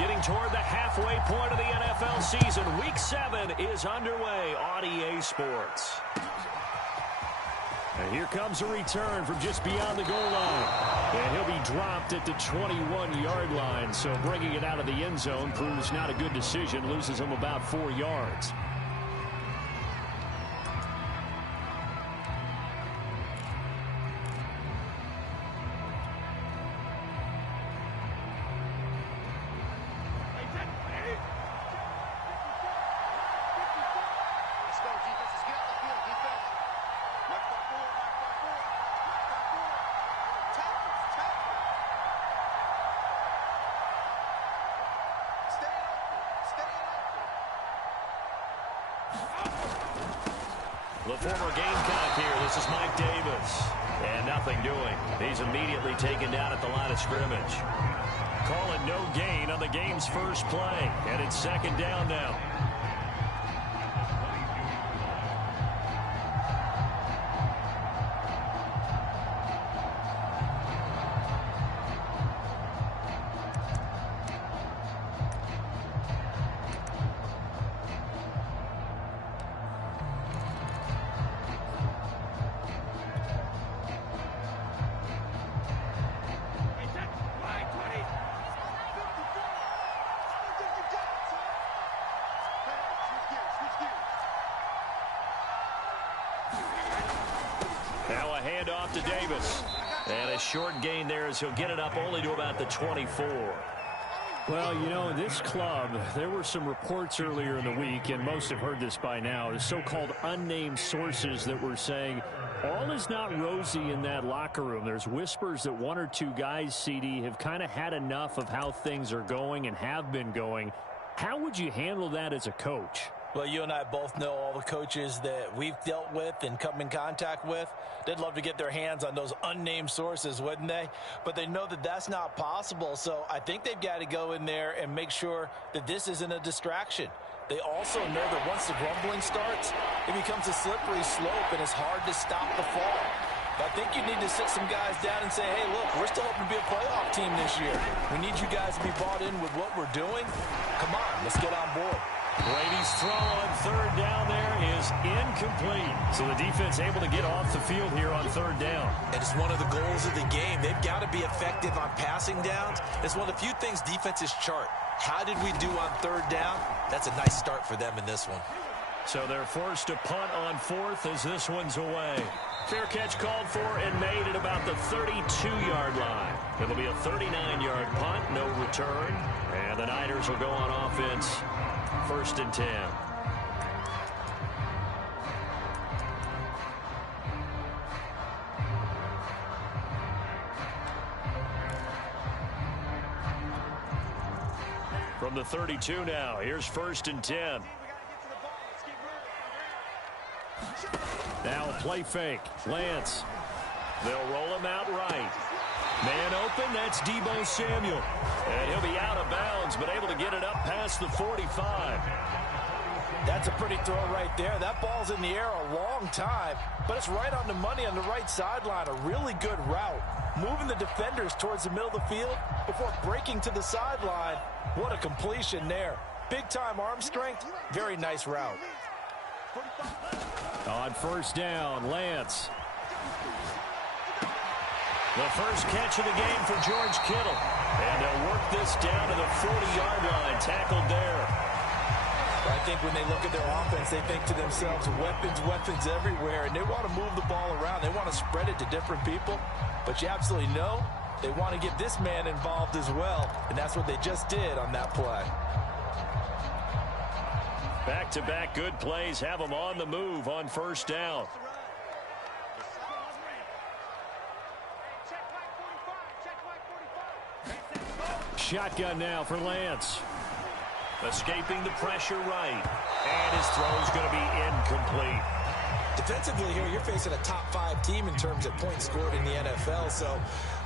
Getting toward the halfway point of the NFL season. Week 7 is underway on EA Sports. And here comes a return from just beyond the goal line. And he'll be dropped at the 21-yard line. So bringing it out of the end zone proves not a good decision. Loses him about 4 yards. The former Gamecock here. This is Mike Davis. And nothing doing. He's immediately taken down at the line of scrimmage. Call it no gain on the game's first play. And it's second down now. Now a handoff to Davis. And a short gain there as he'll get it up only to about the 24. Well, you know, this club, there were some reports earlier in the week, and most have heard this by now, the so-called unnamed sources that were saying all is not rosy in that locker room. There's whispers that one or two guys, CD, have kind of had enough of how things are going and have been going. How would you handle that as a coach? Well, you and I both know all the coaches that we've dealt with and come in contact with. They'd love to get their hands on those unnamed sources, wouldn't they? But they know that that's not possible, so I think they've got to go in there and make sure that this isn't a distraction. They also know that once the grumbling starts, it becomes a slippery slope, and it's hard to stop the fall. I think you need to sit some guys down and say, hey, look, we're still hoping to be a playoff team this year. We need you guys to be bought in with what we're doing. Come on, let's get on board. Brady's throw on third down there is incomplete. So the defense able to get off the field here on third down. And it's one of the goals of the game. They've got to be effective on passing downs. It's one of the few things defenses chart. How did we do on third down? That's a nice start for them in this one. So they're forced to punt on fourth as this one's away. Fair catch called for and made at about the 32-yard line. It'll be a 39-yard punt, no return. And the Niners will go on offense. 1st and 10. From the 32 now, here's 1st and 10. Now a play fake. Lance. They'll roll him out right. Man open, that's Deebo Samuel. And he'll be out of bounds, but able to get it up past the 45. That's a pretty throw right there. That ball's in the air a long time, but it's right on the money on the right sideline. A really good route. Moving the defenders towards the middle of the field before breaking to the sideline. What a completion there. Big-time arm strength. Very nice route. On 1st down, Lance. The first catch of the game for George Kittle. And they'll work this down to the 40-yard line. Tackled there. I think when they look at their offense, they think to themselves, weapons everywhere. And they want to move the ball around. They want to spread it to different people. But you absolutely know they want to get this man involved as well. And that's what they just did on that play. Back-to-back good plays have them on the move on 1st down. Shotgun now for Lance. Escaping the pressure right. And his throw's going to be incomplete. Defensively here, you're facing a top-5 team in terms of points scored in the NFL. So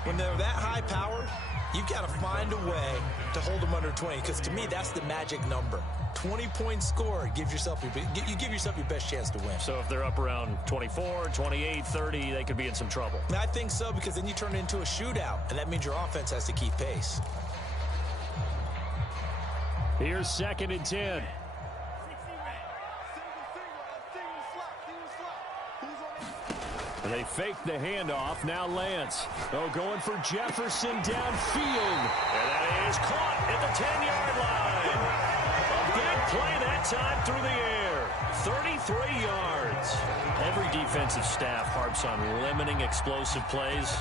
when they're that high-powered, you've got to find a way to hold them under 20. Because to me, that's the magic number. 20 points scored, you give yourself your best chance to win. So if they're up around 24, 28, 30, they could be in some trouble. I think so, because then you turn it into a shootout, and that means your offense has to keep pace. Here's 2nd and 10. They fake the handoff. Now Lance. Oh, going for Jefferson downfield. And that is caught at the 10-yard line. A big play that time through the air. 33 yards. Every defensive staff harps on limiting explosive plays.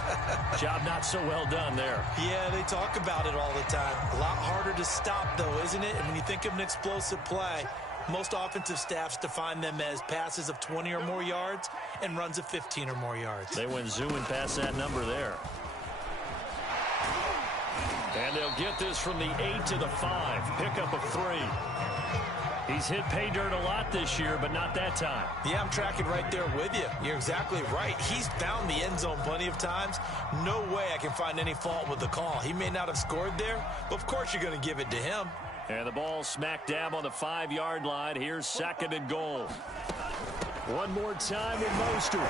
Job not so well done there. Yeah, they talk about it all the time. A lot harder to stop, though, isn't it? And when you think of an explosive play, most offensive staffs define them as passes of 20 or more yards and runs of 15 or more yards. They went zooming past that number there. And they'll get this from the 8 to the 5. Pickup of 3. He's hit pay dirt a lot this year, but not that time. Yeah, I'm tracking right there with you. You're exactly right. He's found the end zone plenty of times. No way I can find any fault with the call. He may not have scored there, but of course you're going to give it to him. And the ball smack dab on the 5-yard line. Here's 2nd and goal. One more time with Mostert.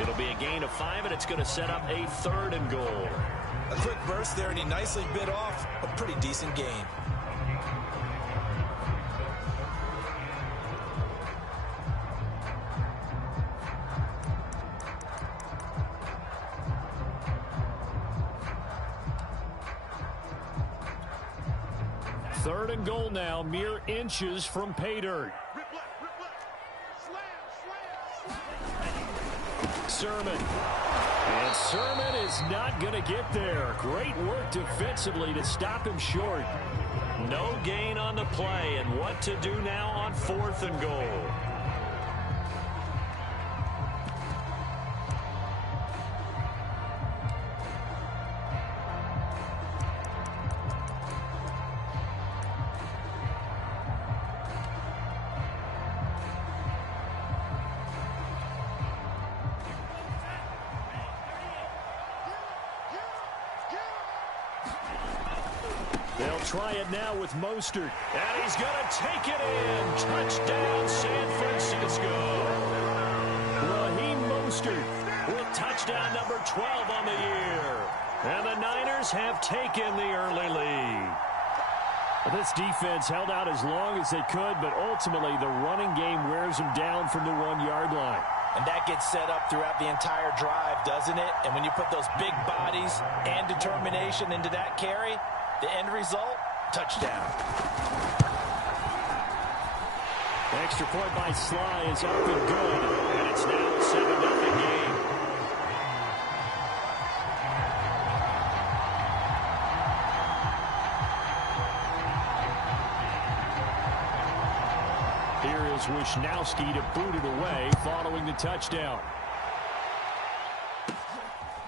It'll be a gain of 5, and it's going to set up a 3rd and goal. A quick burst there, and he nicely bit off a pretty decent gain. Third and goal now, mere inches from pay dirt. Sermon. And Sermon is not going to get there. Great work defensively to stop him short. No gain on the play, and what to do now on 4th and goal. They'll try it now with Mostert. And he's going to take it in. Touchdown, San Francisco. Raheem Mostert with touchdown number 12 on the year. And the Niners have taken the early lead. This defense held out as long as they could, but ultimately the running game wears them down from the 1-yard line. And that gets set up throughout the entire drive, doesn't it? And when you put those big bodies and determination into that carry, the end result, touchdown. Extra point by Sly is up and good. And it's now a 7-0 game. Here is Wisnowski to boot it away following the touchdown.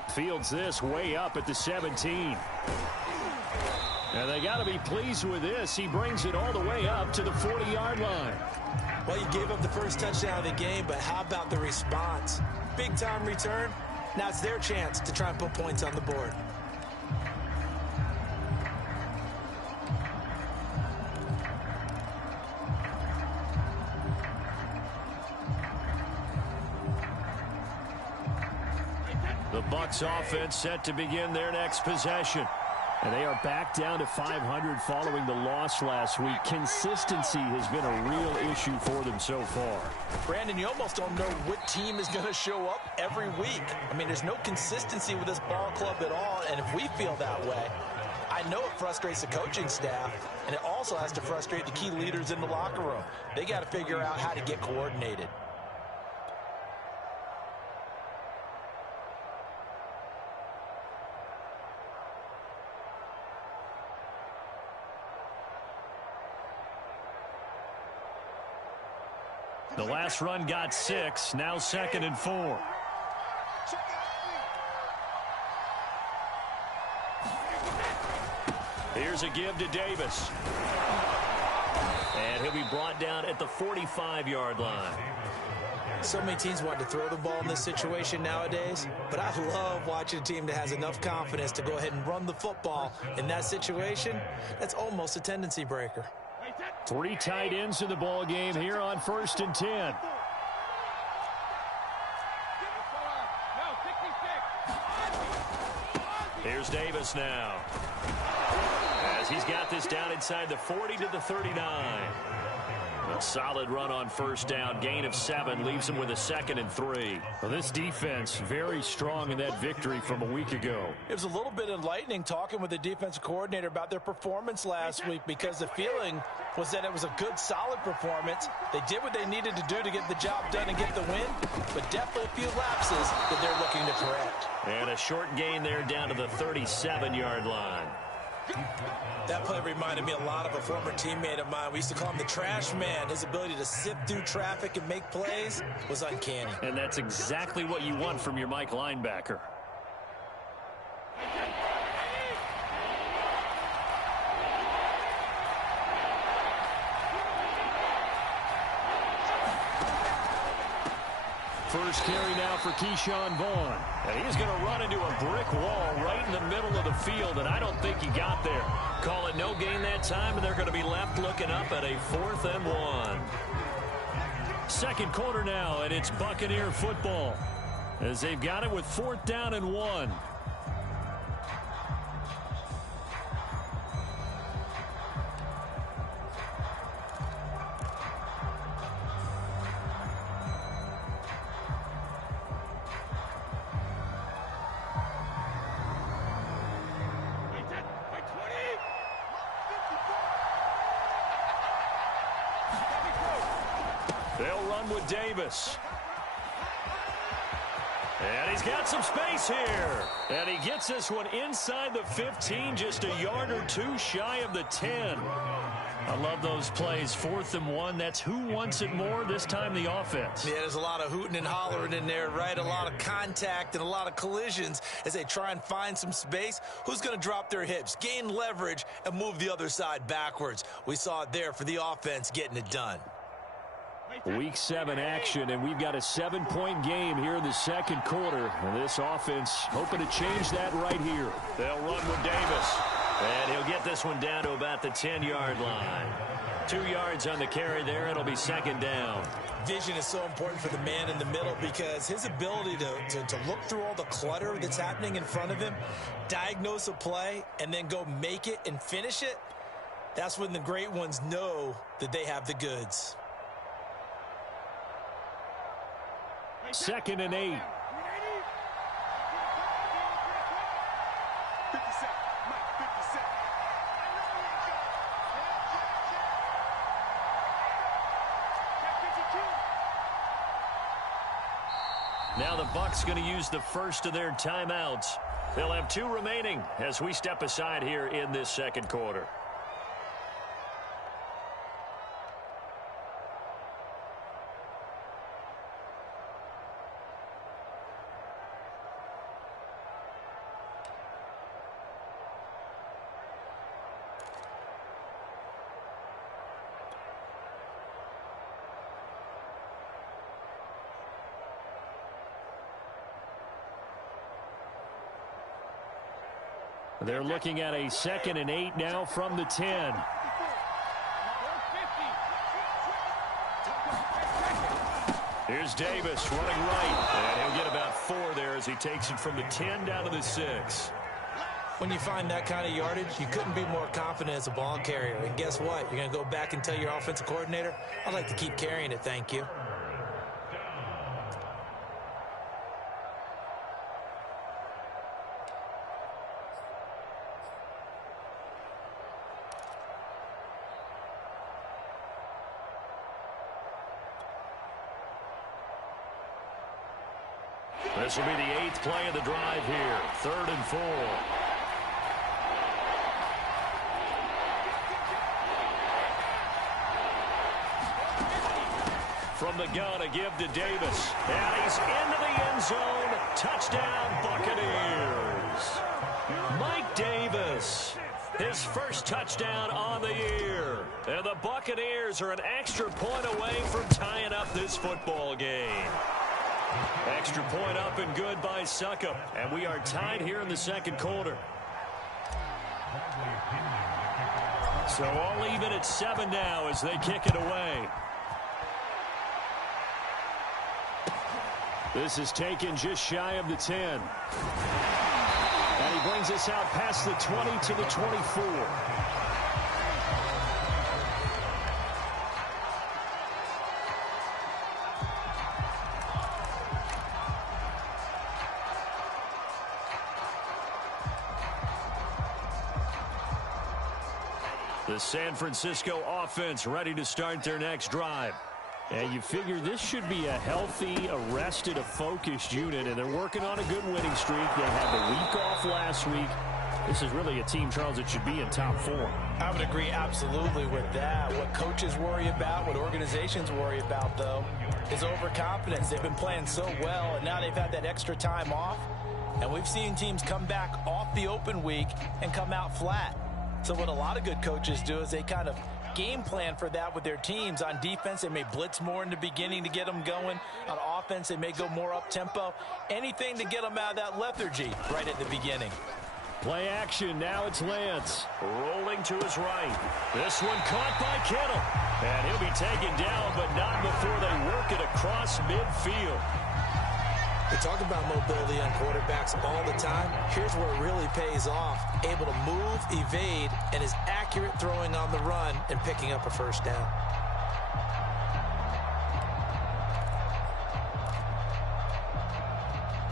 Fields this way up at the 17. And they got to be pleased with this. He brings it all the way up to the 40-yard line. Well, you gave up the first touchdown of the game, but how about the response? Big-time return. Now it's their chance to try and put points on the board. The Bucs offense set to begin their next possession. And they are back down to 500 following the loss last week. Consistency has been a real issue for them so far. Brandon, you almost don't know what team is going to show up every week. I mean, there's no consistency with this ball club at all, and if we feel that way, I know it frustrates the coaching staff, and it also has to frustrate the key leaders in the locker room. They got to figure out how to get coordinated. The last run got 6, now 2nd and 4. Here's a give to Davis. And he'll be brought down at the 45-yard line. So many teams want to throw the ball in this situation nowadays, but I love watching a team that has enough confidence to go ahead and run the football. In that situation, that's almost a tendency breaker. 3 tight ends in the ball game here on 1st and 10. Here's Davis now. as he's got this down inside the 40 to the 39. A solid run on first down. Gain of 7 leaves him with a 2nd and 3. Well, this defense very strong in that victory from a week ago. It was a little bit enlightening talking with the defensive coordinator about their performance last week, because the feeling was that it was a good, solid performance. They did what they needed to do to get the job done and get the win, but definitely a few lapses that they're looking to correct. And a short gain there down to the 37-yard line. That play reminded me a lot of a former teammate of mine. We used to call him the trash man. His ability to sift through traffic and make plays was uncanny. And that's exactly what you want from your Mike linebacker. First carry now for Keyshawn Vaughn. And he's going to run into a brick wall right in the middle of the field, and I don't think he got there. Call it no gain that time, and they're going to be left looking up at a 4th and 1. Second quarter now, and it's Buccaneer football as they've got it with 4th down and 1. They'll run with Davis. And he's got some space here. And he gets this one inside the 15, just a yard or 2 shy of the 10. I love those plays. 4th and 1. That's who wants it more, this time the offense. Yeah, there's a lot of hooting and hollering in there, right? A lot of contact and a lot of collisions as they try and find some space. Who's going to drop their hips, gain leverage, and move the other side backwards? We saw it there for the offense getting it done. Week 7 action, and we've got a 7-point game here in the second quarter. And this offense hoping to change that right here. They'll run with Davis. And he'll get this one down to about the 10-yard line. 2 yards on the carry there. It'll be 2nd down. Vision is so important for the man in the middle, because his ability to look through all the clutter that's happening in front of him, diagnose a play, and then go make it and finish it, that's when the great ones know that they have the goods. 2nd and 8. Now the Bucs going to use the first of their timeouts. They'll have 2 remaining as we step aside here in this second quarter. They're looking at a 2nd and 8 now from the 10. Here's Davis running right. And he'll get about 4 there as he takes it from the 10 down to the 6. When you find that kind of yardage, you couldn't be more confident as a ball carrier. And guess what? You're going to go back and tell your offensive coordinator, I'd like to keep carrying it, thank you. This will be the 8th play of the drive here. 3rd and 4. From the gun, a give to Davis. And he's into the end zone. Touchdown, Buccaneers. Mike Davis, his first touchdown on the year. And the Buccaneers are an extra point away from tying up this football game. Extra point up and good by Succop. And we are tied here in the second quarter. So all even at 7 now as they kick it away. This is taken just shy of the 10. And he brings us out past the 20 to the 24. The San Francisco offense ready to start their next drive. And you figure this should be a healthy, a focused unit, and they're working on a good winning streak. They had the week off last week. This is really a team, Charles, that should be in top form. I would agree absolutely with that. What coaches worry about, what organizations worry about, though, is overconfidence. They've been playing so well, and now they've had that extra time off. And we've seen teams come back off the open week and come out flat. So what a lot of good coaches do is they kind of game plan for that with their teams. On defense, they may blitz more in the beginning to get them going. On offense, they may go more up-tempo. Anything to get them out of that lethargy right at the beginning. Play action. Now it's Lance. Rolling to his right. This one caught by Kittle. And he'll be taken down, but not before they work it across midfield. We talk about mobility on quarterbacks all the time. Here's where it really pays off. Able to move, evade, and is accurate throwing on the run and picking up a first down.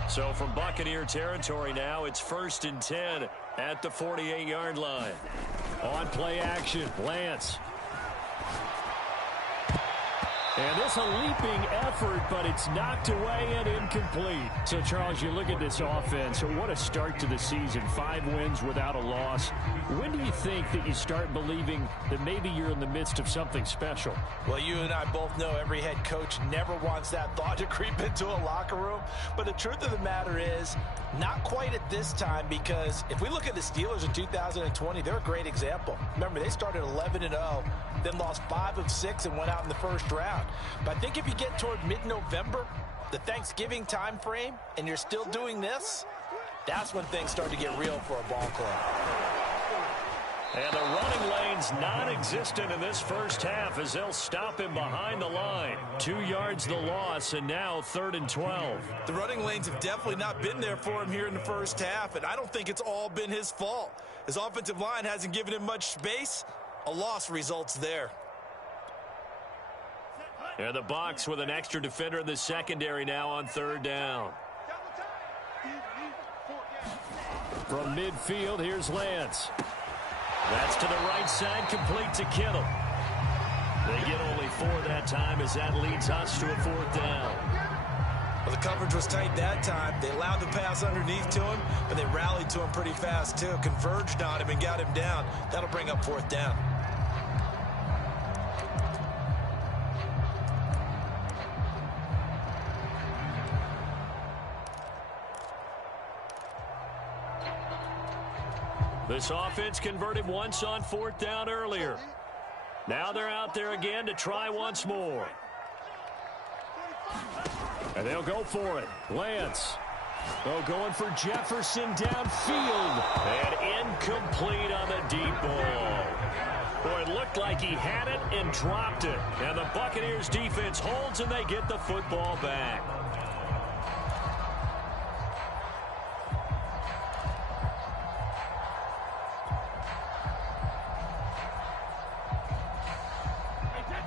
So from Buccaneer territory now, it's 1st and 10 at the 48-yard line. On play action, Lance. And this a leaping effort, but it's knocked away and incomplete. So, Charles, you look at this offense, what a start to the season. 5 wins without a loss. When do you think that you start believing that maybe you're in the midst of something special? Well, you and I both know every head coach never wants that thought to creep into a locker room. But the truth of the matter is, not quite at this time, because if we look at the Steelers in 2020, they're a great example. Remember, they started 11-0, then lost 5 of 6 and went out in the first round. But I think if you get toward mid-November, the Thanksgiving time frame, and you're still doing this, that's when things start to get real for a ball club. And the running lane's non-existent in this first half as they'll stop him behind the line. 2 yards the loss, and now 3rd and 12. The running lanes have definitely not been there for him here in the first half, and I don't think it's all been his fault. His offensive line hasn't given him much space. A loss results there. And the Bucs with an extra defender in the secondary now on 3rd down. From midfield, here's Lance. That's to the right side, complete to Kittle. They get only 4 that time as that leads us to a 4th down. Well, the coverage was tight that time. They allowed the pass underneath to him, but they rallied to him pretty fast, too. Converged on him and got him down. That'll bring up 4th down. This offense converted once on 4th down earlier. Now they're out there again to try once more. And they'll go for it. Lance. Oh, going for Jefferson downfield. And incomplete on the deep ball. Boy, it looked like he had it and dropped it. And the Buccaneers defense holds and they get the football back.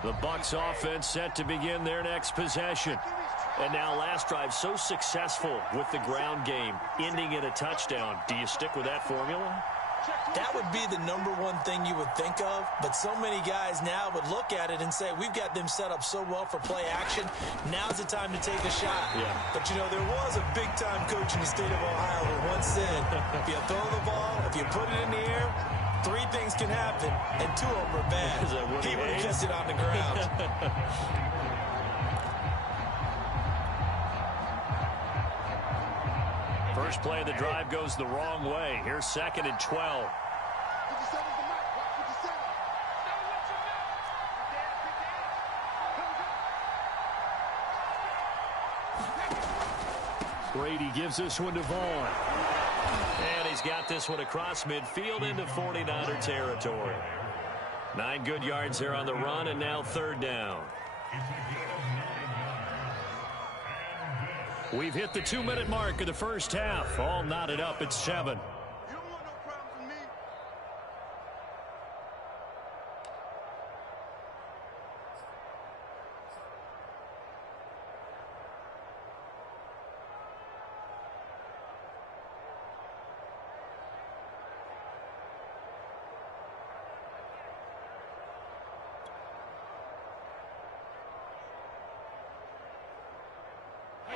The Bucs offense set to begin their next possession. And now last drive so successful with the ground game, ending in a touchdown. Do you stick with that formula? That would be the #1 thing you would think of, but so many guys now would look at it and say, we've got them set up so well for play action, now's the time to take a shot. Yeah. But, you know, there was a big-time coach in the state of Ohio who once said, if you throw the ball, if you put it in the air, 3 things can happen, and 2 of them are bad. He would have kept it on the ground. First play of the drive goes the wrong way. Here's 2nd and 12. Brady gives this one to Vaughn. And he's got this one across midfield into 49er territory. 9 good yards there on the run, and now 3rd down. We've hit the 2-minute mark of the first half. All knotted up at 7.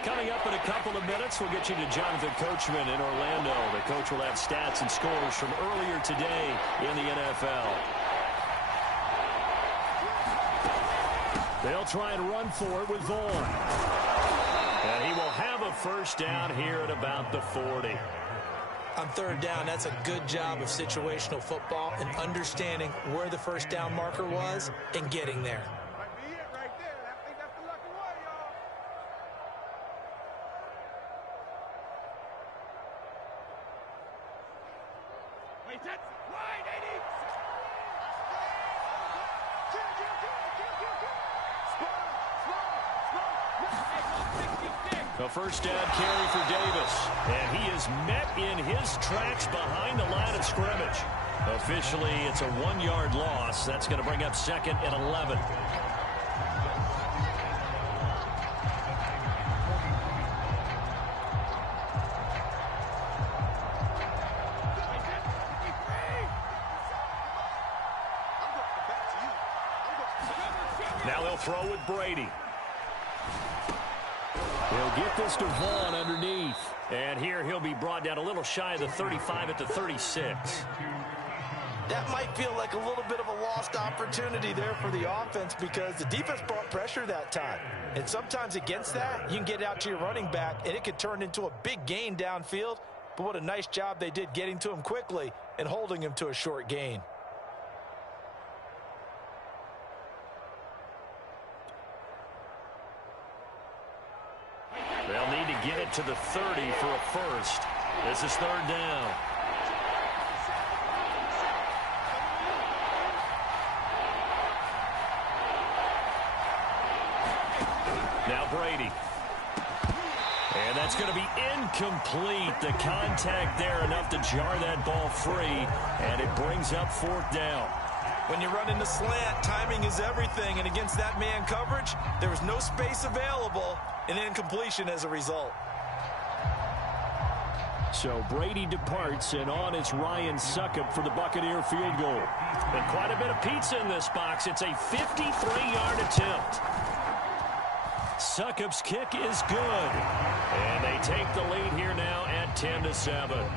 Coming up in a couple of minutes, we'll get you to Jonathan Coachman in Orlando. The coach will have stats and scores from earlier today in the NFL. They'll try and run for it with Vaughn. And he will have a first down here at about the 40. On third down, that's a good job of situational football and understanding where the first down marker was and getting there. A first down carry for Davis. And he is met in his tracks behind the line of scrimmage. Officially, it's a 1-yard loss. That's going to bring up 2nd and 11. Now they'll throw with Brady. He'll get this to Vaughn underneath. And here he'll be brought down a little shy of the 35 at the 36. That might feel like a little bit of a lost opportunity there for the offense because the defense brought pressure that time. And sometimes against that, you can get out to your running back, and it could turn into a big gain downfield. But what a nice job they did getting to him quickly and holding him to a short gain. They'll need to get it to the 30 for a first. This is third down. Now Brady. And that's going to be incomplete. The contact there enough to jar that ball free. And it brings up 4th down. When you run in the slant, timing is everything. And against that man coverage, there was no space available. An incompletion as a result. So Brady departs, and on is Ryan Succop for the Buccaneer field goal. And quite a bit of pizza in this box. It's a 53-yard attempt. Succop's kick is good. And they take the lead here now at 10-7.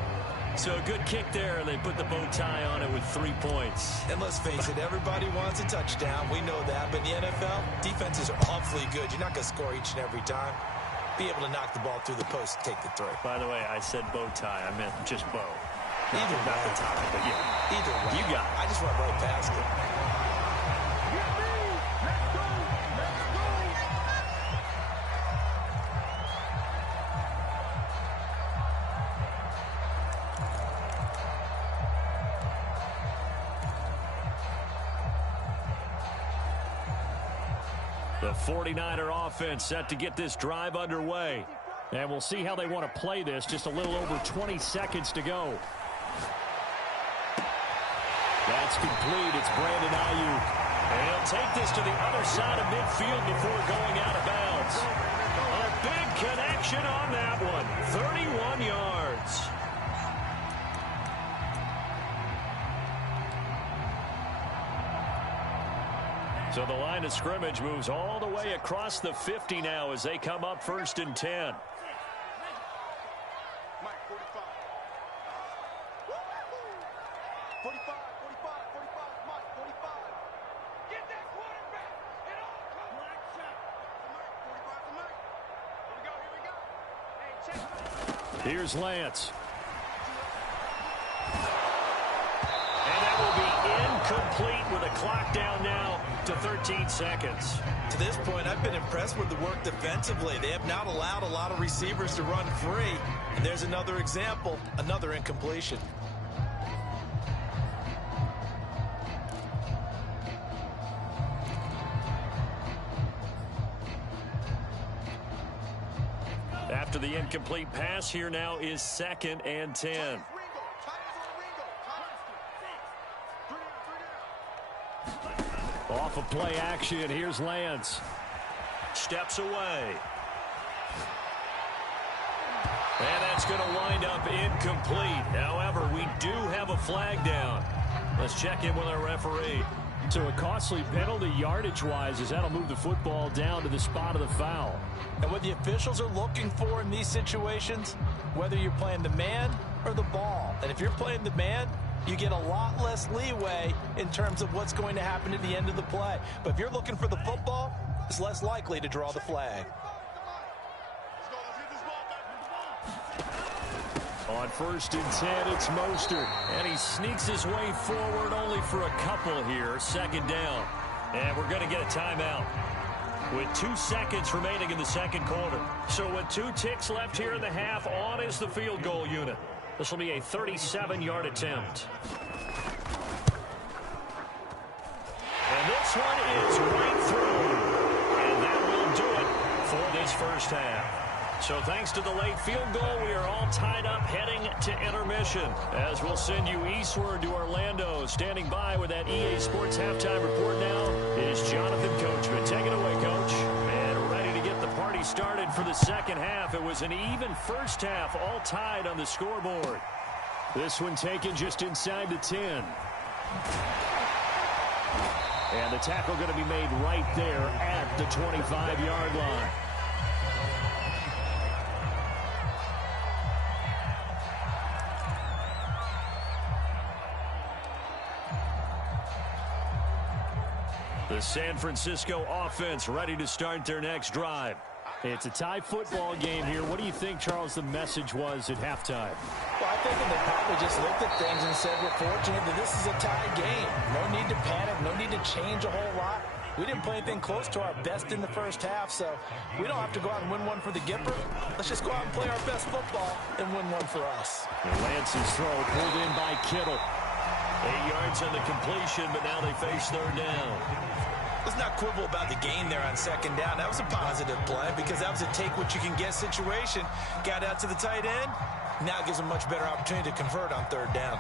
So a good kick there, and they put the bow tie on it with 3 points. And let's face it, everybody wants a touchdown. We know that. But in the NFL, defenses are awfully good. You're not going to score each and every time. Be able to knock the ball through the post and take the throw. By the way, I said bow tie. I meant just bow. Either way. Not the tie, but yeah. Either way. You got it. I just went right past it. The 49er offense set to get this drive underway. And we'll see how they want to play this. Just a little over 20 seconds to go. That's complete. It's Brandon Ayuk. And he'll take this to the other side of midfield before going out of bounds. A big connection on that one. 31 yards. So the line of scrimmage moves all the way across the 50 now as they come up 1st and 10. Here's Lance. And that will be incomplete with a clock down now to 13 seconds. To this point, I've been impressed with the work defensively. They have not allowed a lot of receivers to run free. And there's another example, another incompletion. After the incomplete pass, here now is 2nd and 10. Off of play action, here's Lance. Steps away. And that's going to wind up incomplete. However, we do have a flag down. Let's check in with our referee. So a costly penalty yardage-wise as that'll move the football down to the spot of the foul. And what the officials are looking for in these situations, whether you're playing the man or the ball. And if you're playing the man, you get a lot less leeway in terms of what's going to happen at the end of the play. But if you're looking for the football, it's less likely to draw the flag. On 1st and 10, it's Mostert. And he sneaks his way forward only for a couple here. 2nd down. And we're going to get a timeout with 2 seconds remaining in the 2nd quarter. So with 2 ticks left here in the half, on is the field goal unit. This will be a 37-yard attempt. And this one is right through. And that will do it for this first half. So thanks to the late field goal, we are all tied up heading to intermission. As we'll send you eastward to Orlando. Standing by with that EA Sports halftime report now is Jonathan Coachman. Take it away, Coach. And ready to get the party started for the 2nd half. It was an even first half, all tied on the scoreboard. This one taken just inside the 10. And the tackle going to be made right there at the 25-yard line. The San Francisco offense ready to start their next drive. It's a tie football game here. What do you think, Charles, the message was at halftime? Well, I think they probably just looked at things and said, we're fortunate that this is a tie game. No need to panic. No need to change a whole lot. We didn't play anything close to our best in the first half, so we don't have to go out and win one for the Gipper. Let's just go out and play our best football and win one for us. Lance's throw pulled in by Kittle. 8 yards on the completion, but now they face 3rd down. Let's not quibble about the gain there on 2nd down. That was a positive play because that was a take-what-you-can-get situation. Got out to the tight end. Now it gives them a much better opportunity to convert on 3rd down.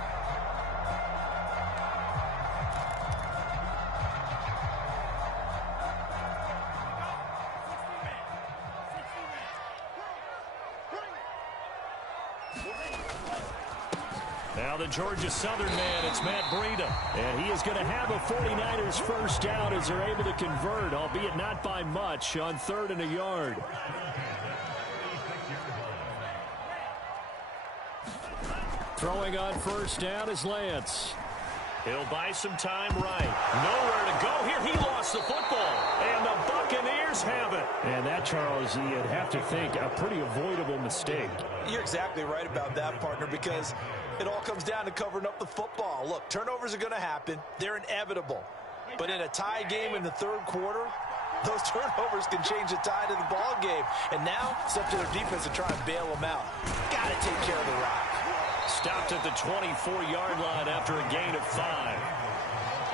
Now the Georgia Southern man, it's Matt Breida. And he is going to have a 49ers first down as they're able to convert, albeit not by much, on 3rd and a yard. Throwing on 1st down is Lance. He'll buy some time right. Nowhere to go here. He lost the football. And the Buccaneers have it. And that, Charles, you'd have to think a pretty avoidable mistake. You're exactly right about that, partner, because it all comes down to covering up the football. Look, turnovers are going to happen. They're inevitable. But in a tie game in the 3rd quarter, those turnovers can change the tide of the ball game. And now it's up to their defense to try and bail them out. Got to take care of the rock. Stopped at the 24-yard line after a gain of 5.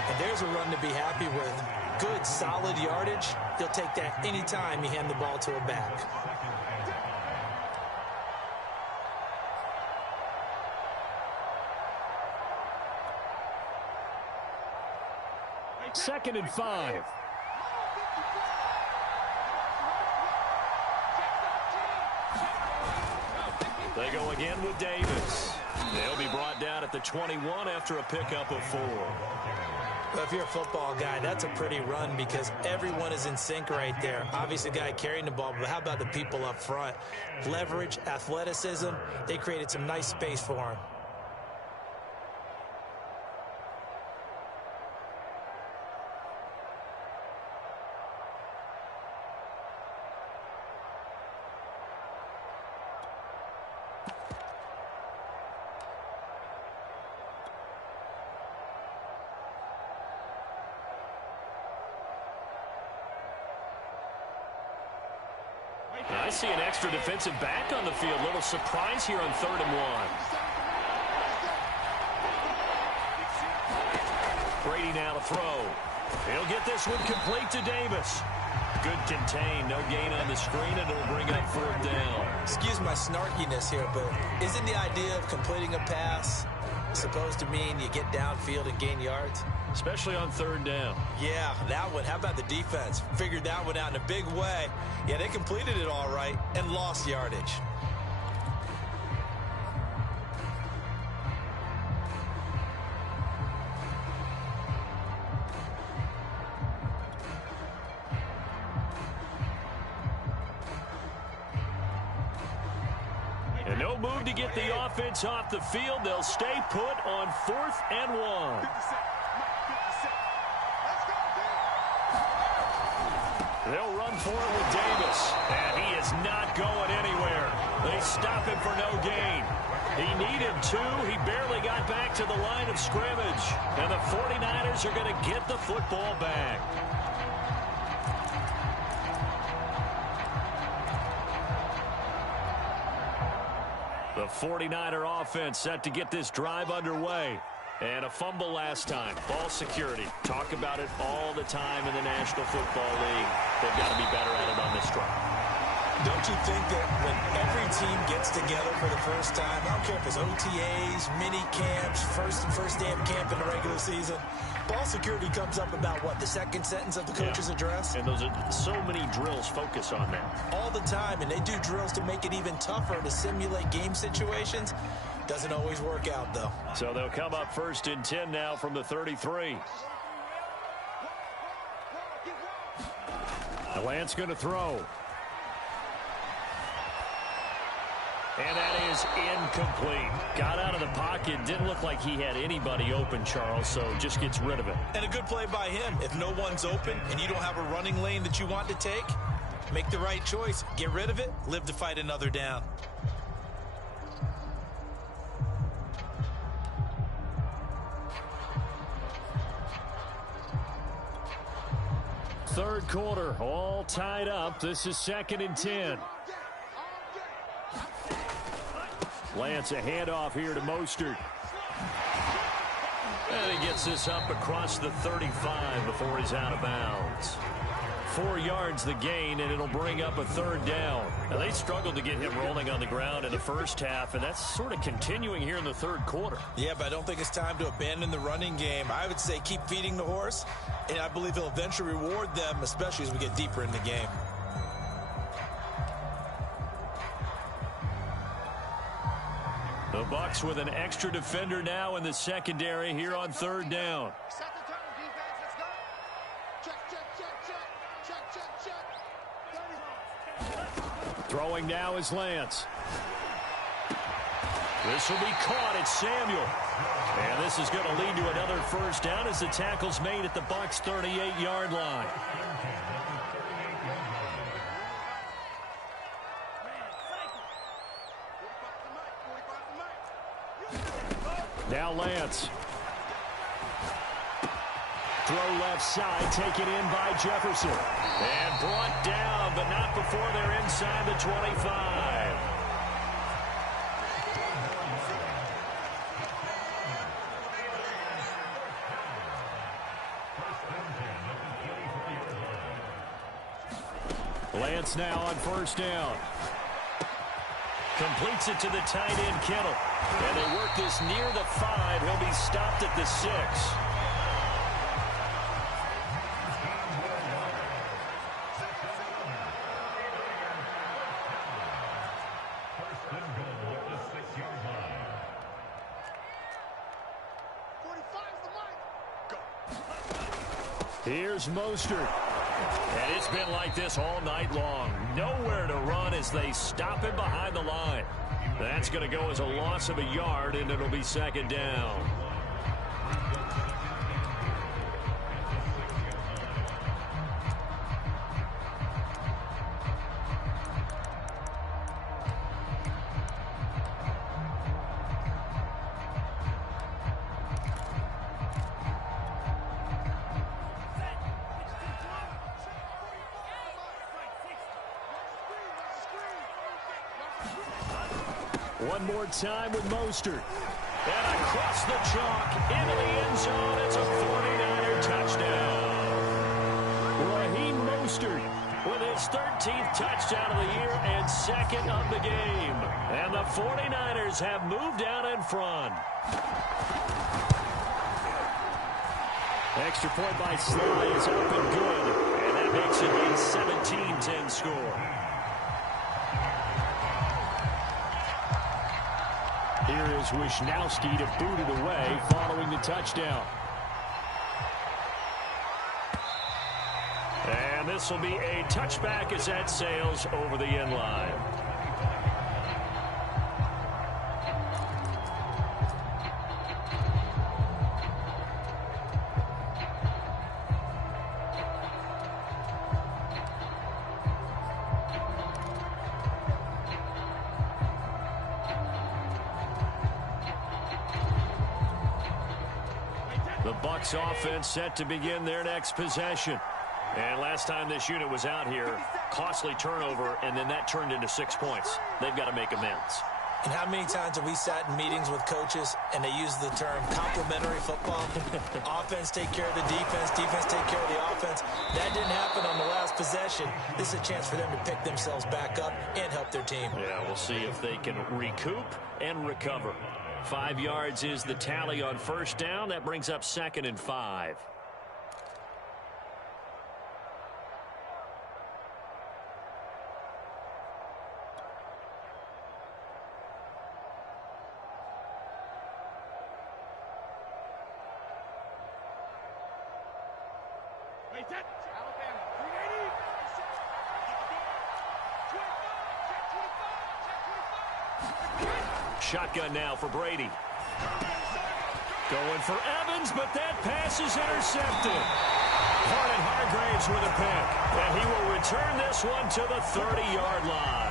And there's a run to be happy with. Good, solid yardage. He'll take that anytime you hand the ball to a back. Second and 5. They go again with Davis. They'll be brought down at the 21 after a pickup of 4. Well, if you're a football guy, that's a pretty run because everyone is in sync right there. Obviously, the guy carrying the ball, but how about the people up front? Leverage, athleticism, they created some nice space for him. I see an extra defensive back on the field. Little surprise here on 3rd and 1. Brady now to throw. He'll get this one complete to Davis. Good contain, no gain on the screen, and it'll bring up fourth down. Excuse my snarkiness here, but isn't the idea of completing a pass supposed to mean you get downfield and gain yards? Especially on third down. Yeah, that one. How about the defense? Figured that one out in a big way. Yeah, they completed it all right and lost yardage. And no move to get the offense off the field. They'll stay put on 4th and 1. They'll run for it with Davis. And he is not going anywhere. They stop him for no gain. He needed 2. He barely got back to the line of scrimmage. And the 49ers are going to get the football back. The 49er offense set to get this drive underway. And a fumble last time. Ball security. Talk about it all the time in the National Football League. They've got to be better at it on this drive. Don't you think that when every team gets together for the first time, I don't care if it's OTAs, mini camps, first day of camp in the regular season, ball security comes up about, what, the second sentence of the coach's address? And those are so many drills focus on that. All the time, and they do drills to make it even tougher to simulate game situations. Doesn't always work out, though. So they'll come up 1st and 10 now from the 33. Lance going to throw. And that is incomplete. Got out of the pocket. Didn't look like he had anybody open, Charles, so just gets rid of it. And a good play by him. If no one's open and you don't have a running lane that you want to take, make the right choice. Get rid of it. Live to fight another down. Third quarter, all tied up. This is 2nd and 10. Lance, a handoff here to Mostert. And he gets this up across the 35 before he's out of bounds. 4 yards the gain, and it'll bring up a 3rd down. Now, they struggled to get him rolling on the ground in the first half, and that's sort of continuing here in the 3rd quarter. Yeah, but I don't think it's time to abandon the running game. I would say keep feeding the horse, and I believe he'll eventually reward them, especially as we get deeper in the game. The Bucs with an extra defender now in the secondary here on 3rd down. Throwing now is Lance. This will be caught. It's Samuel. And this is going to lead to another 1st down as the tackle's made at the Bucs' 38-yard line. Now Lance. Throw left side, taken in by Jefferson. And brought down, but not before they're inside the 25. Lance now on 1st down. Completes it to the tight end, Kittle. And they work this near the 5. He'll be stopped at the 6. Here's Mostert. And it's been like this all night long. Nowhere to run as they stop him behind the line. That's going to go as a loss of a yard, and it'll be 2nd down. One more time with Mostert. And across the chalk into the end zone. It's a 49er touchdown. Raheem Mostert his 13th touchdown of the year and second of the game. And the 49ers have moved out in front. Extra point by Sly is up and good. And that makes it a 17-10 score. Here is Wisnowski to boot it away following the touchdown. And this will be a touchback as that sails over the end line. The Bucs offense set to begin their next possession. And last time this unit was out here, costly turnover, and then that turned into 6 points. They've got to make amends. And how many times have we sat in meetings with coaches and they use the term complementary football? Offense take care of the defense, defense take care of the offense. That didn't happen on the last possession. This is a chance for them to pick themselves back up and help their team. Yeah, we'll see if they can recoup and recover. 5 yards is the tally on first down. That brings up 2nd and 5. Shotgun now for Brady. Going for Evans, but that pass is intercepted. Harden Hargraves with a pick, and he will return this one to the 30-yard line.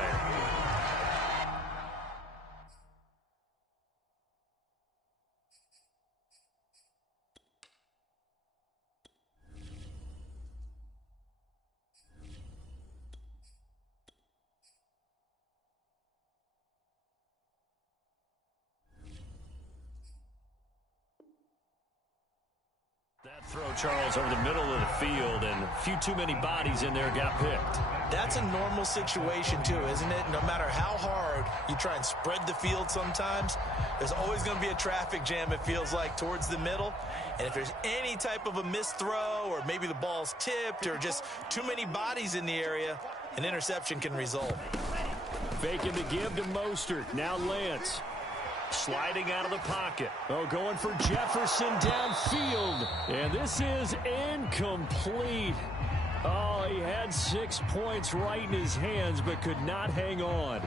That throw, Charles, over the middle of the field, and a few too many bodies in there got picked. That's a normal situation, too, isn't it? No matter how hard you try and spread the field sometimes, there's always going to be a traffic jam, it feels like, towards the middle. And if there's any type of a missed throw or maybe the ball's tipped or just too many bodies in the area, an interception can result. Faking the give to Mostert. Now Lance. Sliding out of the pocket. Oh, going for Jefferson downfield. And this is incomplete. Oh, he had 6 points right in his hands, but could not hang on.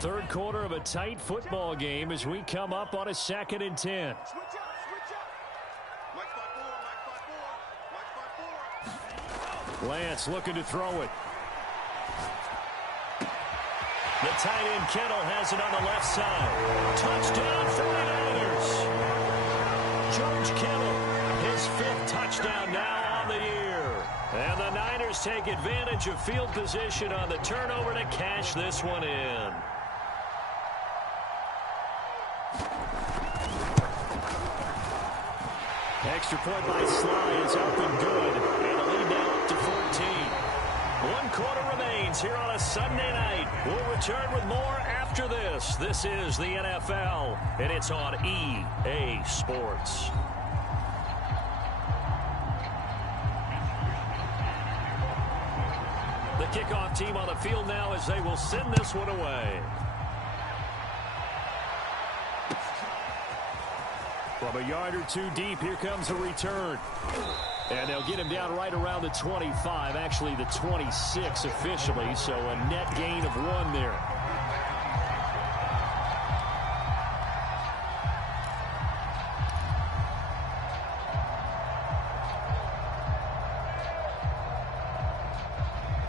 Third quarter of a tight football game as we come up on a 2nd and 10. Lance looking to throw it. The tight end Kittle has it on the left side. Touchdown 49ers. George Kittle, his 5th touchdown now on the year. And the Niners take advantage of field position on the turnover to cash this one in. Extra point by Sly is up and good. And the lead now up to 14. 1 quarter remains here on a Sunday night. We'll return with more after this. This is the NFL, and it's on EA Sports. The kickoff team on the field now as they will send this one away. From a yard or two deep, here comes a return. And they'll get him down right around the 25, actually the 26 officially, so a net gain of 1 there.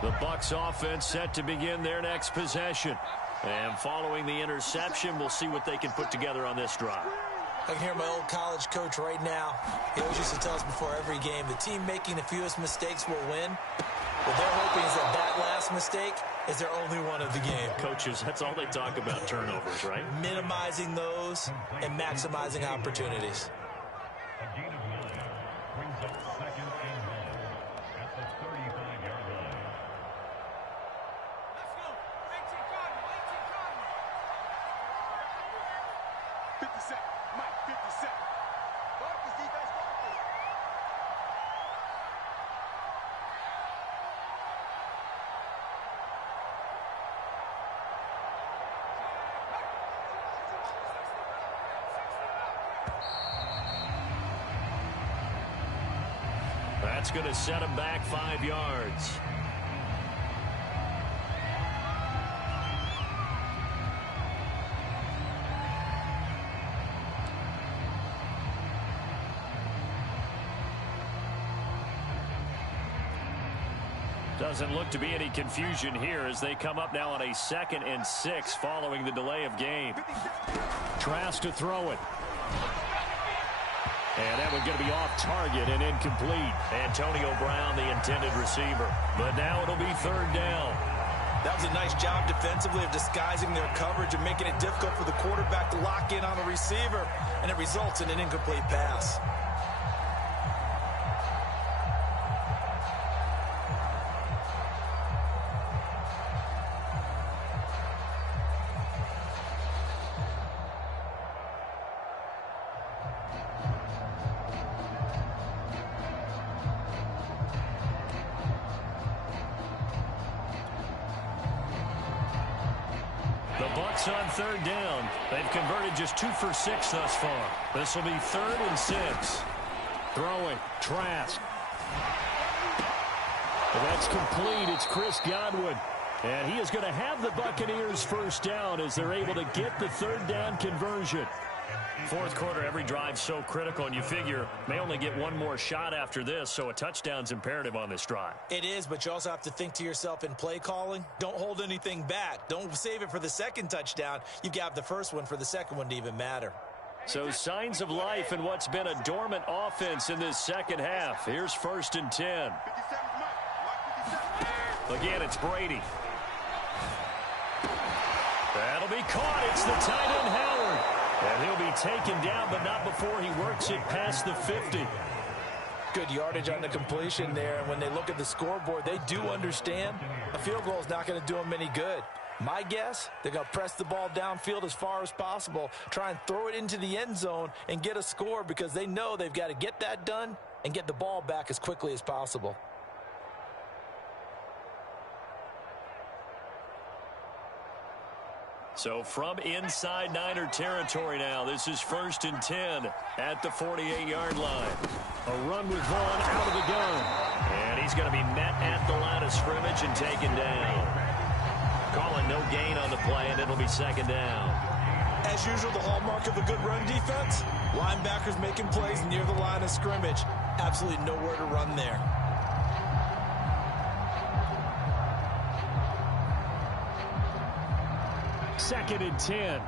The Bucs offense set to begin their next possession. And following the interception, we'll see what they can put together on this drive. I can hear my old college coach right now. He always used to tell us before every game, the team making the fewest mistakes will win. What they're hoping is that that last mistake is their only one of the game. Coaches, that's all they talk about, turnovers, right? Minimizing those and maximizing opportunities. Brings up second and long at the 35-yard line. Let's go. 18 Cardinal. 18 Cardinal. 50 seconds. Mike, 50 seconds. Focus, defense, focus. That's going to set him back 5 yards. Doesn't look to be any confusion here as they come up now on a 2nd and 6 following the delay of game. Trask to throw it. And that one's going to be off target and incomplete. Antonio Brown, the intended receiver. But now it'll be 3rd down. That was a nice job defensively of disguising their coverage and making it difficult for the quarterback to lock in on a receiver. And it results in an incomplete pass. Bucks on 3rd down. They've converted just 2 for 6 thus far. This will be 3rd and 6. Throwing. Trask. That's complete. It's Chris Godwin. And he is going to have the Buccaneers 1st down as they're able to get the 3rd down conversion. 4th quarter, every drive so critical, and you figure may only get one more shot after this, so a touchdown's imperative on this drive. It is, but you also have to think to yourself in play calling. Don't hold anything back. Don't save it for the 2nd touchdown. You got the 1st one for the 2nd one to even matter. So signs of life in what's been a dormant offense in this 2nd half. Here's 1st and 10. 57 Mike. Mike, 57. Again, it's Brady. That'll be caught. It's the tight end, Howard. And he'll be taken down, but not before he works it past the 50. Good yardage on the completion there. And when they look at the scoreboard, they do understand a field goal is not going to do them any good. My guess, they're going to press the ball downfield as far as possible, try and throw it into the end zone and get a score because they know they've got to get that done and get the ball back as quickly as possible. So from inside Niner territory now, this is 1st and 10 at the 48-yard line. A run with Vaughn out of the gun. And he's going to be met at the line of scrimmage and taken down. Calling no gain on the play, and it'll be 2nd down. As usual, the hallmark of a good run defense, linebackers making plays near the line of scrimmage. Absolutely nowhere to run there. Second and 10.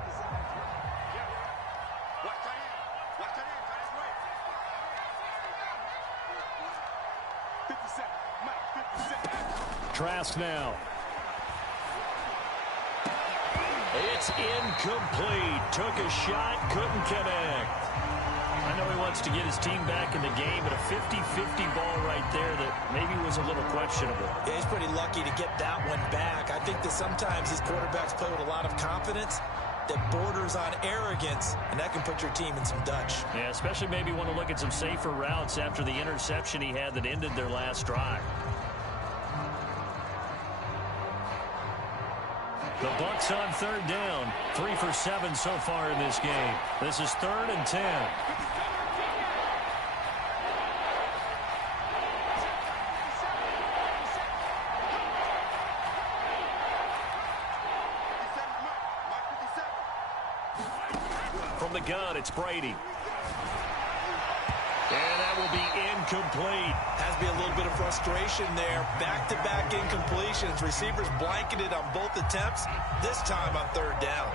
Trask now. It's incomplete. Took a shot, couldn't connect. I know he wants to get his team back in the game, but a 50-50 ball right there that maybe was a little questionable. Yeah, he's pretty lucky to get that one back. I think that sometimes these quarterbacks play with a lot of confidence that borders on arrogance, and that can put your team in some Dutch. Yeah, especially maybe want to look at some safer routes after the interception he had that ended their last drive. The Bucks on 3rd down. 3 for 7 so far in this game. This is 3rd and 10. From the gun, it's Brady. And that will be incomplete. Has to be a little bit of frustration there. Back-to-back incompletions. Receivers blanketed on both attempts, this time on 3rd down.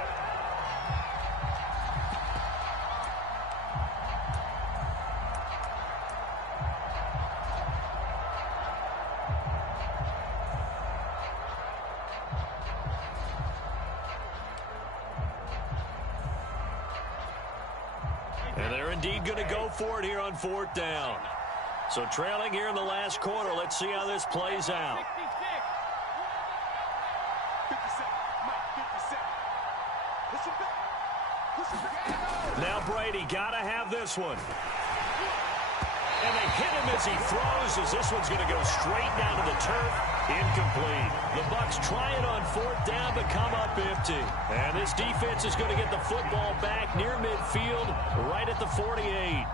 And they're indeed going to go for it here on 4th down. So trailing here in the last quarter. Let's see how this plays out. 50 seconds. Mike, 50 seconds. Push him back. Push him back. Now Brady got to have this one. And they hit him as he throws, as this one's going to go straight down to the turf. Incomplete. The Bucs try it on 4th down, but come up empty. And this defense is going to get the football back near midfield, right at the 48.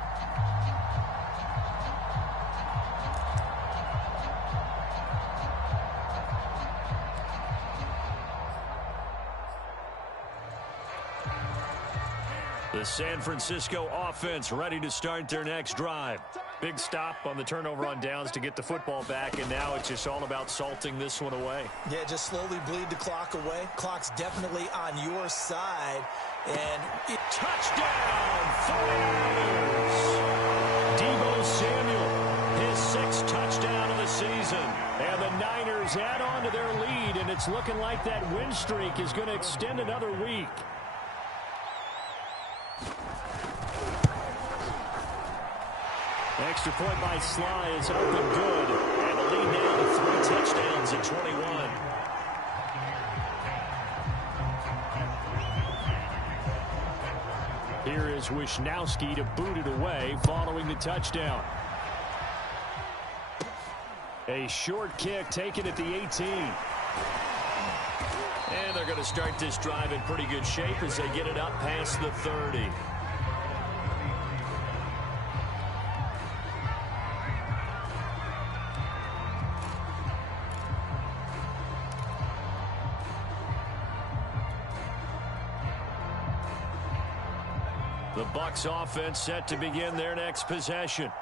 The San Francisco offense ready to start their next drive. Big stop on the turnover on downs to get the football back, and now it's just all about salting this one away. Yeah, just slowly bleed the clock away. Clock's definitely on your side. And touchdown, 49ers! Deebo Samuel, his 6th touchdown of the season. And the Niners add on to their lead, and it's looking like that win streak is going to extend another week. Extra point by Sly is up and good. And the lead now to 3 touchdowns at 21. Here is Wisnowski to boot it away following the touchdown. A short kick taken at the 18. And they're going to start this drive in pretty good shape as they get it up past the 30. The Bucs offense set to begin their next possession.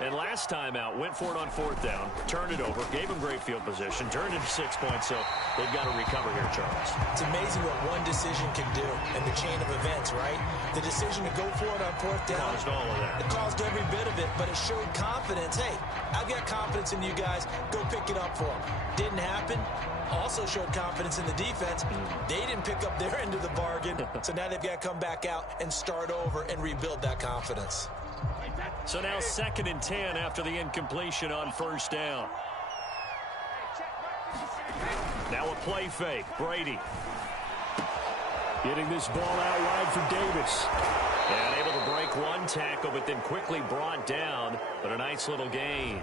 And last time out, went for it on 4th down, turned it over, gave them great field position, turned into 6 points, so they've got to recover here, Charles. It's amazing what one decision can do in the chain of events, right? The decision to go for it on 4th down. Caused all of that. It caused every bit of it, but it showed confidence. Hey, I've got confidence in you guys. Go pick it up for them. Didn't happen. Also showed confidence in the defense. They didn't pick up their end of the bargain, so now they've got to come back out and start over and rebuild that confidence. So now 2nd and 10 after the incompletion on 1st down. Now a play fake. Brady. Getting this ball out wide for Davis. And able to break one tackle, but then quickly brought down. But a nice little gain.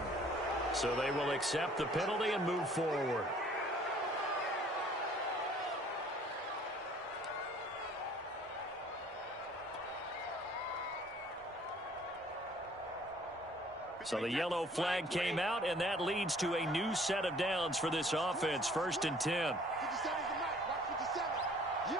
So they will accept the penalty and move forward. So the yellow flag came out, and that leads to a new set of downs for this offense. 1st and 10. 57 is the mic. Watch 57. You.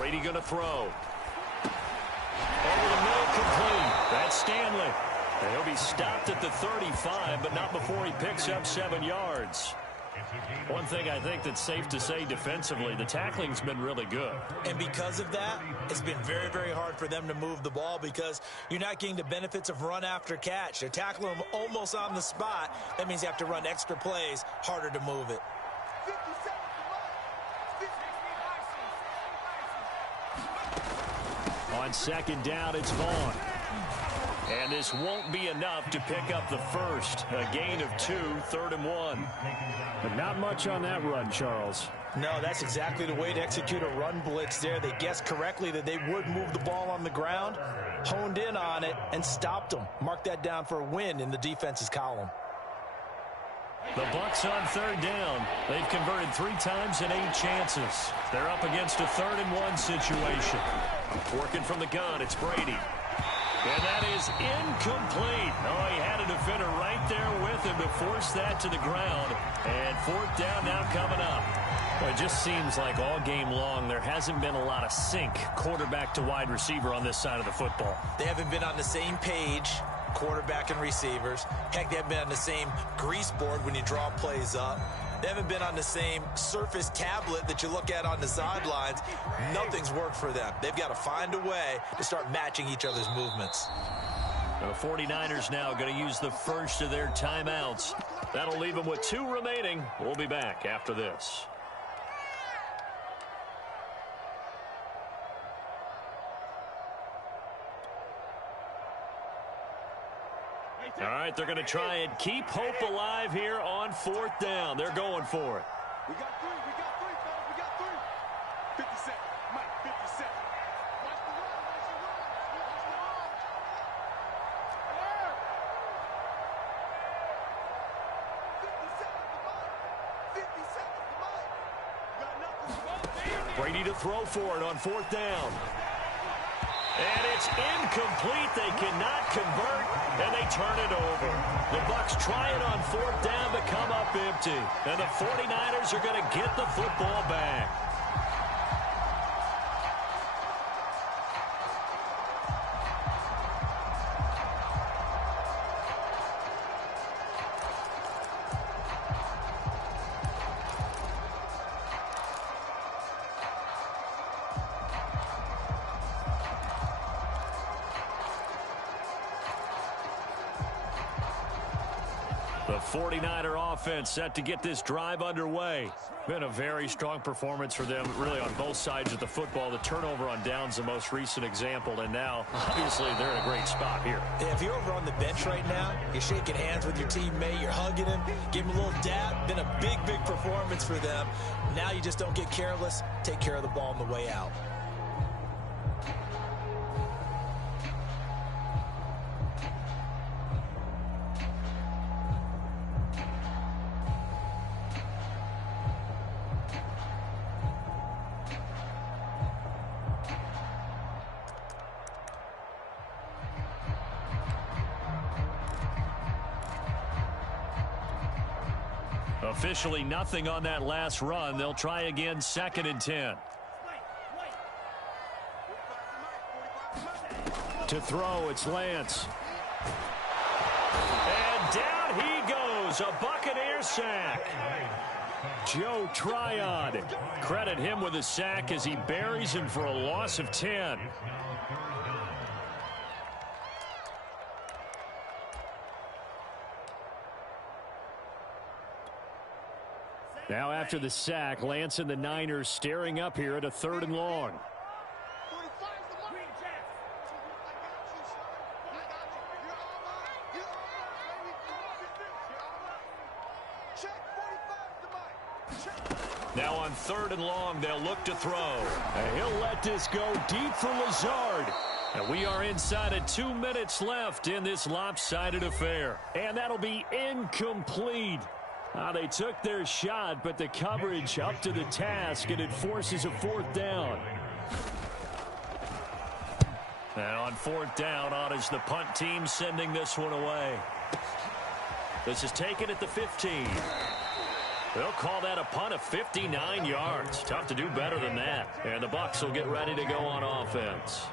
Brady going to throw. Over the middle, complete. That's Stanley. And he'll be stopped at the 35, but not before he picks up 7 yards. One thing I think that's safe to say defensively, the tackling's been really good. And because of that, it's been very, very hard for them to move the ball because you're not getting the benefits of run after catch. They're tackling them almost on the spot. That means you have to run extra plays, harder to move it. 57 is the mic. On 2nd down, it's Vaughn. And this won't be enough to pick up the first. A gain of 2, 3rd and 1. But not much on that run, Charles. No, that's exactly the way to execute a run blitz there. They guessed correctly that they would move the ball on the ground, honed in on it, and stopped them. Mark that down for a win in the defense's column. The Bucs on 3rd down. They've converted 3 times in 8 chances. They're up against a 3rd and 1 situation. Working from the gun, it's Brady. And that is incomplete. Oh, he had a defender right there with him to force that to the ground. And 4th down now coming up. Well, it just seems like all game long there hasn't been a lot of sync quarterback to wide receiver on this side of the football. They haven't been on the same page, quarterback and receivers. Heck, they haven't been on the same grease board when you draw plays up. They haven't been on the same surface tablet that you look at on the sidelines. Nothing's worked for them. They've got to find a way to start matching each other's movements. The 49ers now going to use the first of their timeouts. That'll leave them with 2 remaining. We'll be back after this. All right, they're going to try and keep hope alive here on 4th down. They're going for it. We got 3, fellas. We got 3. 50 seconds. Mike, 50 seconds. Watch the run. Watch the run. Watch the run. 50 seconds to Mike. 50 seconds to Mike. You got nothing. Brady to throw for it on 4th down. And it's incomplete. They cannot convert, and they turn it over. The Bucs try it on 4th down to come up empty. And the 49ers are going to get the football back. The 49er offense set to get this drive underway. Been a very strong performance for them, really, on both sides of the football. The turnover on downs, the most recent example, and now, obviously, they're in a great spot here. Yeah, if you're over on the bench right now, you're shaking hands with your teammate, you're hugging him, give him a little dab. Been a big, big performance for them. Now you just don't get careless. Take care of the ball on the way out. Officially nothing on that last run. They'll try again, 2nd and 10. To throw, it's Lance. And down he goes, a Buccaneer sack. Joe Tryon. Credit him with a sack as he buries him for a loss of 10. Now after the sack, Lance and the Niners staring up here at a 3rd and long. Now on 3rd and long, they'll look to throw. And he'll let this go deep for Lazard. And we are inside of 2 minutes left in this lopsided affair. And that'll be incomplete. They took their shot, but the coverage up to the task, and it forces a 4th down. And on 4th down, on is the punt team sending this one away. This is taken at the 15. They'll call that a punt of 59 yards. Tough to do better than that. And the Bucs will get ready to go on offense.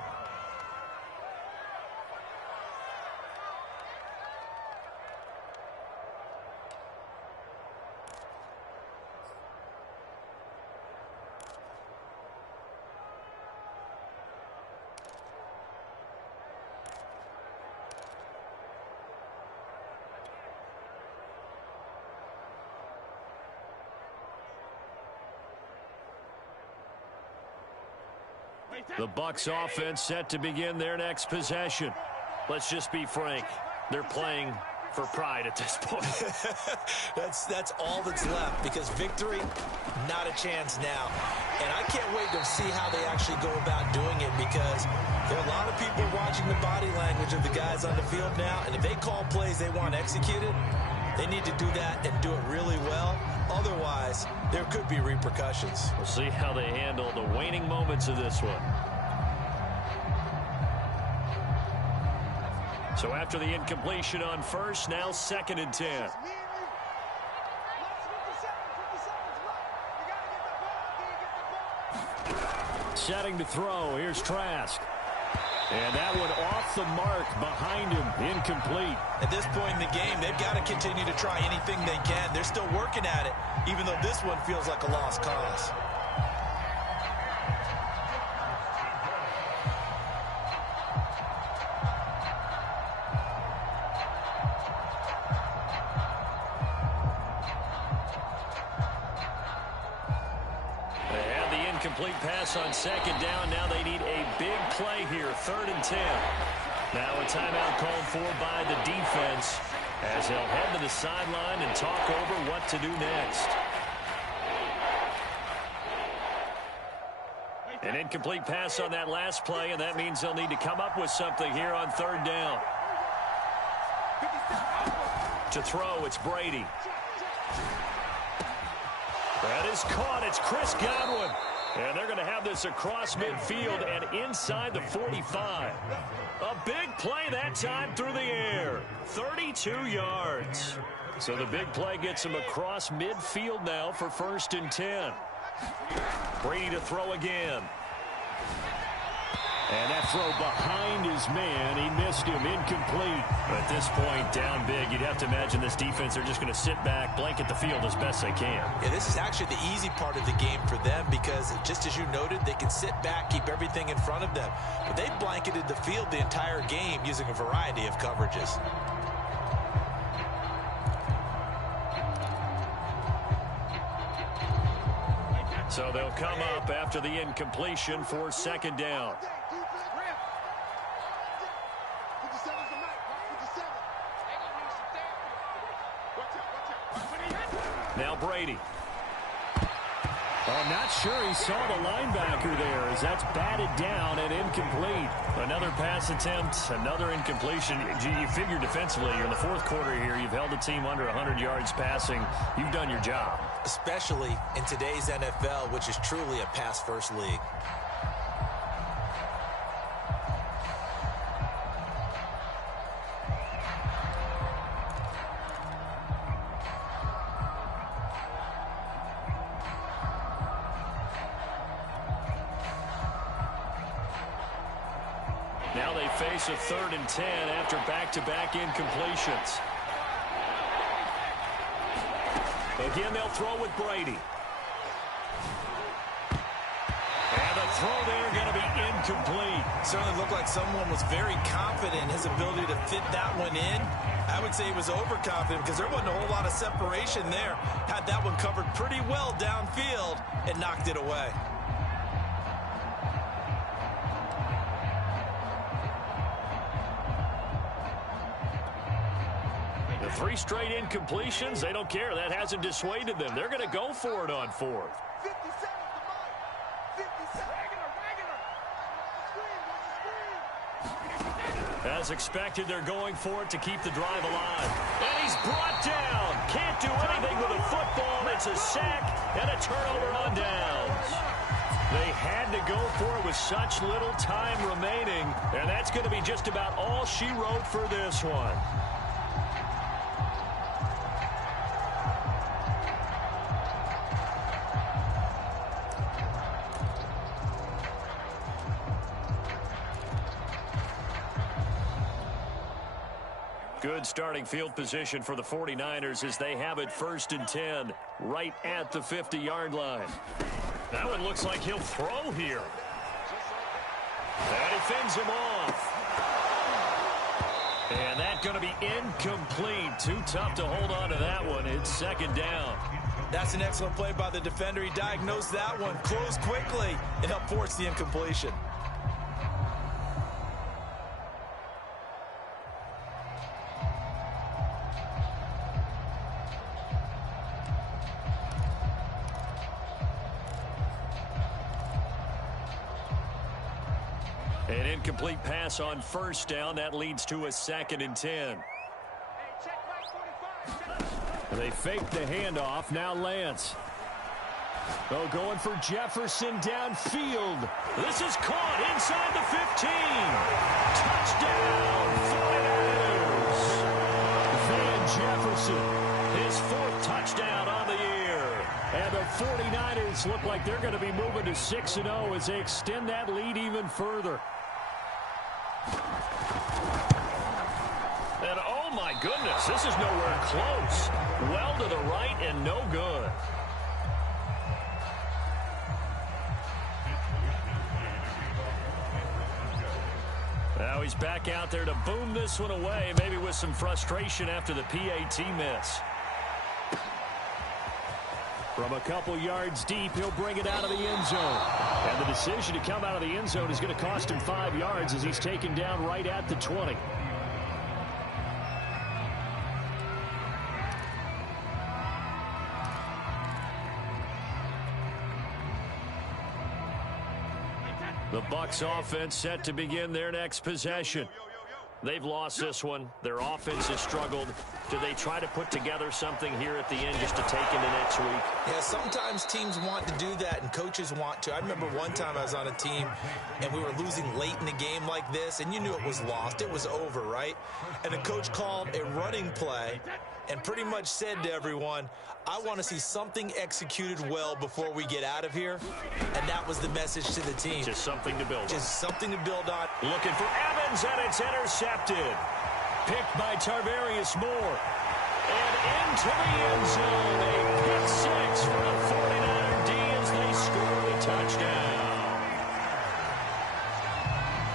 The Bucs offense set to begin their next possession. Let's just be frank. They're playing for pride at this point. That's all that's left, because victory, not a chance now. And I can't wait to see how they actually go about doing it, because there are a lot of people watching the body language of the guys on the field now, and if they call plays they want executed, they need to do that and do it really well. Otherwise, there could be repercussions. We'll see how they handle the waning moments of this one. So after the incompletion on 1st, now 2nd and 10. Setting to throw. Here's Trask. And that one off the mark behind him. Incomplete. At this point in the game, they've got to continue to try anything they can. They're still working at it, even though this one feels like a lost cause. incomplete pass on second down. Now they need a big play here, 3rd and 10. Now a timeout called for by the defense as they'll head to the sideline and talk over what to do next. An incomplete pass on that last play, and that means they'll need to come up with something here on 3rd down. To throw, it's Brady. That is caught. It's Chris Godwin. And they're going to have this across midfield and inside the 45. A big play that time through the air. 32 yards. So the big play gets him across midfield now for 1st and 10. Brady to throw again. And that throw behind his man. He missed him. Incomplete. At this point, down big, you'd have to imagine this defense are just going to sit back, blanket the field as best they can. Yeah, this is actually the easy part of the game for them because, just as you noted, they can sit back, keep everything in front of them. But they've blanketed the field the entire game using a variety of coverages. So they'll come up after the incompletion for 2nd down. Now Brady. I'm not sure he saw the linebacker there as that's batted down and incomplete. Another pass attempt, another incompletion. You figure defensively, you're in the 4th quarter here. You've held the team under 100 yards passing. You've done your job. Especially in today's NFL, which is truly a pass-first league. Now they face a 3rd and 10 after back-to-back incompletions. Again, they'll throw with Brady. And the throw there going to be incomplete. Certainly looked like someone was very confident in his ability to fit that one in. I would say he was overconfident because there wasn't a whole lot of separation there. Had that one covered pretty well downfield and knocked it away. The 3 straight incompletions, they don't care. That hasn't dissuaded them. They're going to go for it on 4th. As expected, they're going for it to keep the drive alive. And he's brought down. Can't do anything with a football. It's a sack and a turnover on downs. They had to go for it with such little time remaining, and that's going to be just about all she wrote for this one. Good starting field position for the 49ers as they have it 1st and 10 right at the 50-yard line. That one looks like he'll throw here. And he fends him off. And that's going to be incomplete. Too tough to hold on to that one. It's 2nd down. That's an excellent play by the defender. He diagnosed that one, closed quickly, and helped force the incompletion. An incomplete pass on 1st down. That leads to a 2nd and 10. They fake the handoff. Now Lance. Oh, going for Jefferson downfield. This is caught inside the 15. Touchdown, 49ers. Van Jefferson, his 4th touchdown on the year. And the 49ers look like they're going to be moving to 6-0 as they extend that lead even further. And oh my goodness, this is nowhere close. Well to the right and no good. Now he's back out there to boom this one away, maybe with some frustration after the PAT miss. From a couple yards deep, he'll bring it out of the end zone. And the decision to come out of the end zone is going to cost him 5 yards as he's taken down right at the 20. The Bucs offense set to begin their next possession. They've lost this one. Their offense has struggled. Do they try to put together something here at the end just to take into next week? Yeah, sometimes teams want to do that and coaches want to. I remember one time I was on a team and we were losing late in a game like this, and you knew it was lost. It was over, right? And the coach called a running play and pretty much said to everyone, I want to see something executed well before we get out of here. And that was the message to the team. Just something to build on. Just something to build on. Looking for Evans, and it's intercepted. Picked by Tarvarius Moore. And into the end zone. A pick six for the 49er D as they score the touchdown.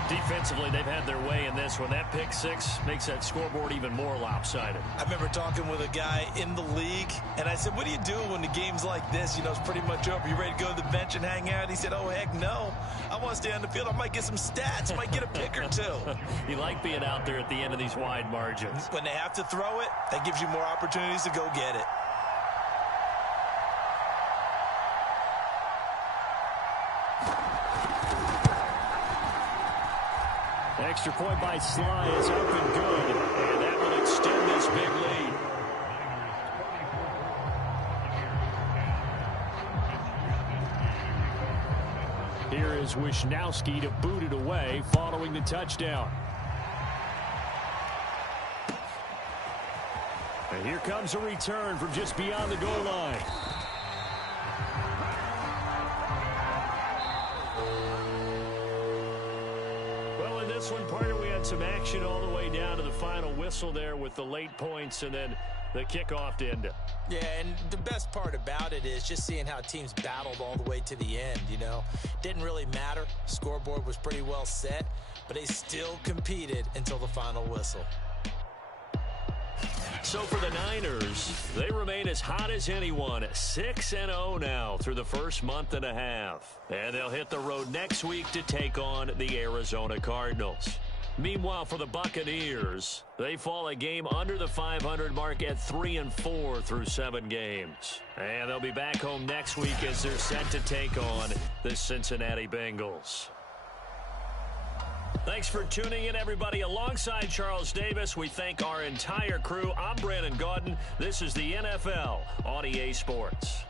Defensively, they've had their way in this one. That pick six makes that scoreboard even more lopsided. I remember talking with a guy in the league, and I said, what do you do when the game's like this? You know, it's pretty much over. You ready to go to the bench and hang out? He said, oh, heck no. I want to stay on the field. I might get some stats. I might get a pick or two. You like being out there at the end of these wide margins. When they have to throw it, that gives you more opportunities to go get it. Extra point by Sly is up and good. And that will extend this big lead. Here is Wisnowski to boot it away following the touchdown. And here comes a return from just beyond the goal line. This one, partner, we had some action all the way down to the final whistle there with the late points and then the kickoff to end it. Yeah, and the best part about it is just seeing how teams battled all the way to the end, you know. Didn't really matter. Scoreboard was pretty well set, but they still competed until the final whistle. So for the Niners, they remain as hot as anyone, 6-0 now through the first month and a half. And they'll hit the road next week to take on the Arizona Cardinals. Meanwhile, for the Buccaneers, they fall a game under the 500 mark at 3-4 through 7 games. And they'll be back home next week as they're set to take on the Cincinnati Bengals. Thanks for tuning in, everybody. Alongside Charles Davis, we thank our entire crew. I'm Brandon Gaudin. This is the NFL on EA Sports.